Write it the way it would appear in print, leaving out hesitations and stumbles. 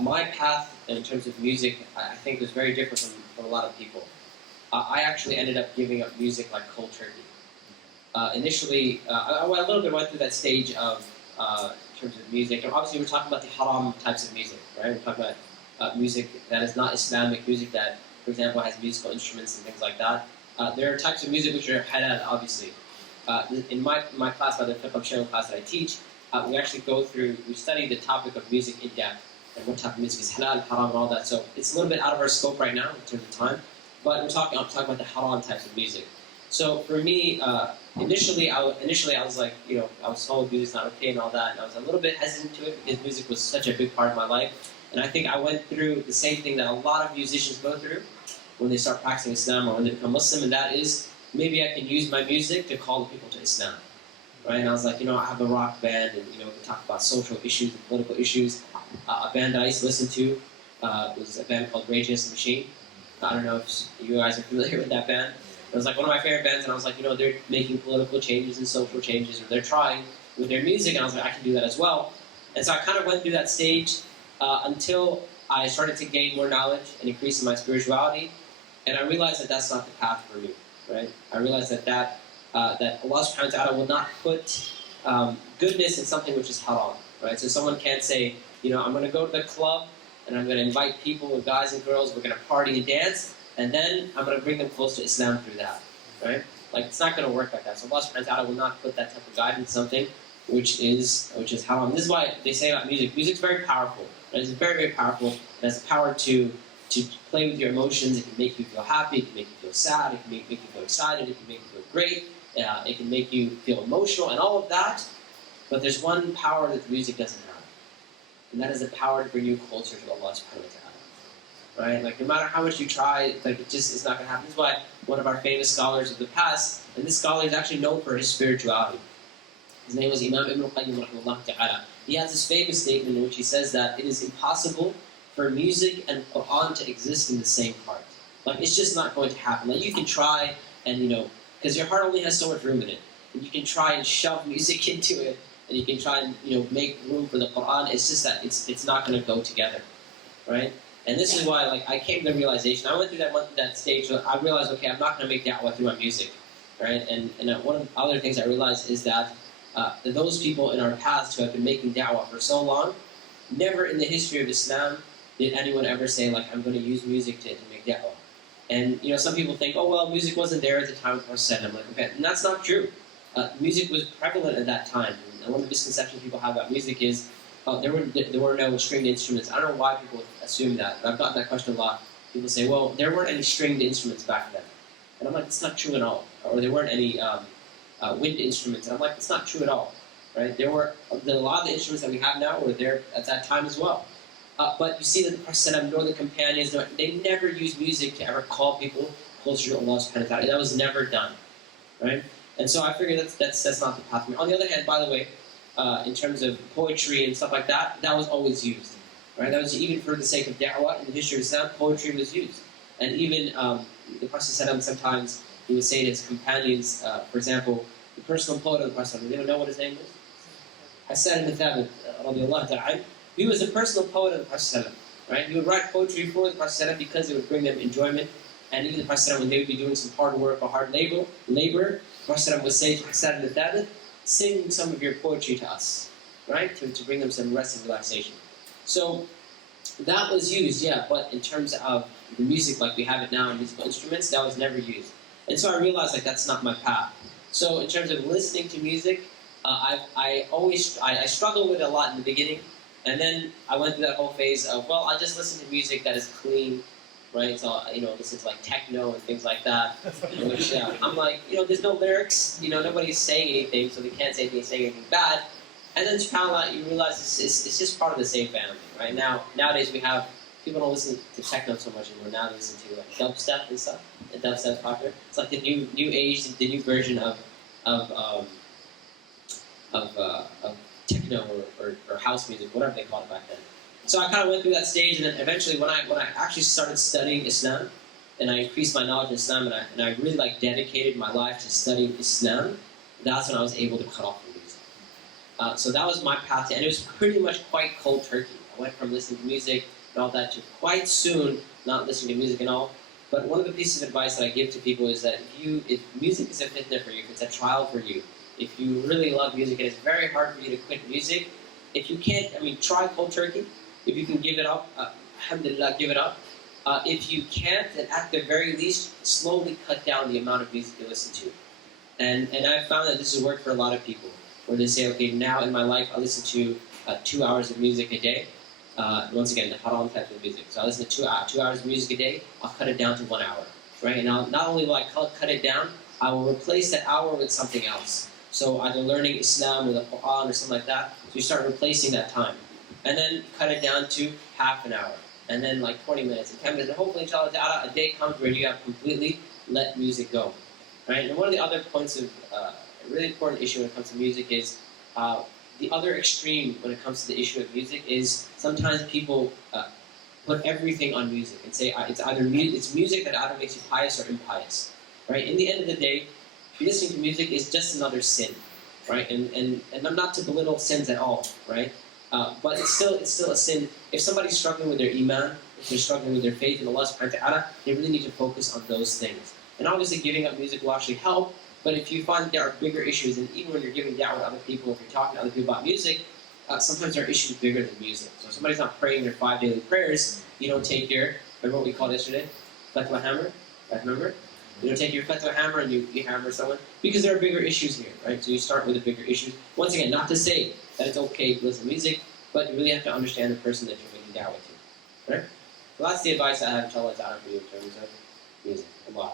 My path in terms of music, I think, was very different from a lot of people. I actually ended up giving up music like cold turkey. Initially, I a little bit went through that stage of in terms of music. And obviously, we're talking about the haram types of music, right? We're talking about music that is not Islamic, music that, for example, has musical instruments and things like that. There are types of music which are halal, obviously. In my class, by the fiqh sharing class that I teach, we actually we study the topic of music in depth and what type of music is halal, haram, and all that. So it's a little bit out of our scope right now in terms of time, but I'm talking about the haram types of music. So for me, initially I was like, I was told music's not okay and all that, and I was a little bit hesitant to it because music was such a big part of my life. And I think I went through the same thing that a lot of musicians go through when they start practicing Islam or when they become Muslim, and that is, maybe I can use my music to call the people to Islam. Right? And I was like, I have a rock band, and we talk about social issues and political issues. A band that I used to listen to was a band called Rage Against the Machine. I don't know if you guys are familiar with that band. It was like one of my favorite bands, and I was like, they're making political changes and social changes, or they're trying with their music, and I was like, I can do that as well. And so I kind of went through that stage until I started to gain more knowledge and increase in my spirituality, and I realized that that's not the path for me. Right? I realized that Allah subhanahu wa ta'ala will not put goodness in something which is haram. Right? So someone can't say, I'm going to go to the club and I'm going to invite people, guys and girls, we're going to party and dance, and then I'm going to bring them close to Islam through that. Right? Like, it's not going to work like that. So Allah subhanahu wa ta'ala will not put that type of guidance in something which is haram. This is why they say about music. Music's very powerful. Right? It's very, very powerful. It has the power to play with your emotions. It can make you feel happy, it can make you feel sad, it can make you feel excited, it can make you feel great, it can make you feel emotional, and all of that. But there's one power that the music doesn't have, and that is the power to bring you closer to Allah subhanahu wa ta'ala. Right? Like, no matter how much you try, like, it's not going to happen. This is why one of our famous scholars of the past, and this scholar is actually known for his spirituality. His name was Imam Ibn Qayyim rahimahullah ta'ala. He has this famous statement in which he says that it is impossible for music and Quran to exist in the same heart. Like, it's just not going to happen. Like, you can try and, because your heart only has so much room in it. And you can try and shove music into it, and you can try and, make room for the Quran. It's just that it's not going to go together, right? And this is why, like, I came to the realization. I went through that stage where I realized, okay, I'm not going to make da'wah through my music, right? And one of the other things I realized is that those people in our past who have been making da'wah for so long, never in the history of Islam did anyone ever say, like, I'm going to use music to make da'wah. And, some people think, oh, well, music wasn't there at the time of Prophet. I'm like, okay, and that's not true. Music was prevalent at that time. And one of the misconceptions people have about music is, there were no stringed instruments. I don't know why people assume that, but I've gotten that question a lot. People say, well, there weren't any stringed instruments back then. And I'm like, it's not true at all. Or there weren't any wind instruments. And I'm like, it's not true at all. Right? A lot of the instruments that we have now were there at that time as well. But you see that the Prophet nor the companions, they never used music to ever call people closer to Allah subhanahu wa ta'ala. That was never done. Right? And so I figure that's not the path for me. On the other hand, by the way, in terms of poetry and stuff like that, that was always used. Right? That was even for the sake of da'wah. In the history of Islam, poetry was used. And even the Prophet sometimes he would say to his companions, for example, the personal poet of the Prophet, do you know what his name was? Saad Tasleem, radiallahu ta'ala. He was a personal poet of the Prophet, right? He would write poetry for the Prophet because it would bring them enjoyment. And even the Prophet, when they would be doing some hard work or hard labor, the Prophet would say to Saad Tasleem, sing some of your poetry to us, right? To bring them some rest and relaxation. So that was used, yeah, but in terms of the music like we have it now in musical instruments, that was never used. And so I realized, like, that's not my path. So in terms of listening to music, I struggled with it a lot in the beginning. And then I went through that whole phase of, well, I just listen to music that is clean, right? So, listen to like techno and things like that. Which I'm like, there's no lyrics, nobody's saying anything, so they can't say anything bad. And then subhanAllah, you realize it's just part of the same family, right? Nowadays people don't listen to techno so much anymore. Now they listen to like dubstep and stuff. And dubstep's popular. It's like the new age, the new version of techno or house music, whatever they called it back then. So I kind of went through that stage, and then eventually when I actually started studying Islam, and I increased my knowledge in Islam, and I really dedicated my life to studying Islam, that's when I was able to cut off the music. So that was my path, and it was pretty much quite cold turkey. I went from listening to music and all that to quite soon not listening to music at all. But one of the pieces of advice that I give to people is that if music is a fitna for you, if it's a trial for you, if you really love music and it's very hard for you to quit music, if you can't, try cold turkey. If you can give it up, alhamdulillah, give it up. If you can't, then at the very least, slowly cut down the amount of music you listen to. And I've found that this has worked for a lot of people, where they say, okay, now in my life I listen to 2 hours of music a day. Once again, the haram type of music. So I listen to 2 hours of music a day, I'll cut it down to 1 hour. Right? And not only will I cut it down, I will replace that hour with something else. So either learning Islam or the Quran or something like that. So you start replacing that time. And then cut it down to half an hour. And then like 20 minutes and 10 minutes. And hopefully, inshallah ta'ala, a day comes where you have completely let music go. Right? And one of the other points of a really important issue when it comes to music is the other extreme when it comes to the issue of music is sometimes people put everything on music and say it's music that either makes you pious or impious. Right? In the end of the day, listening to music is just another sin. Right? And not to belittle sins at all. Right? But it's still a sin. If somebody's struggling with their iman, if they're struggling with their faith in Allah subhanahu wa ta'ala, they really need to focus on those things. And obviously giving up music will actually help, but if you find that there are bigger issues, and even when you're giving da'wah to other people, if you're talking to other people about music, sometimes there are issues bigger than music. So if somebody's not praying their 5 daily prayers, you don't take remember what we called yesterday? Fatwa hammer? Right, remember? You don't take your fatwa hammer and you hammer someone, because there are bigger issues here, right? So you start with the bigger issues. Once again, not to say that it's okay to listen to music, but you really have to understand the person that you're making da'wah to. Right? So that's the advice I have, inshallah ta'ala, for you in terms of music. Allah.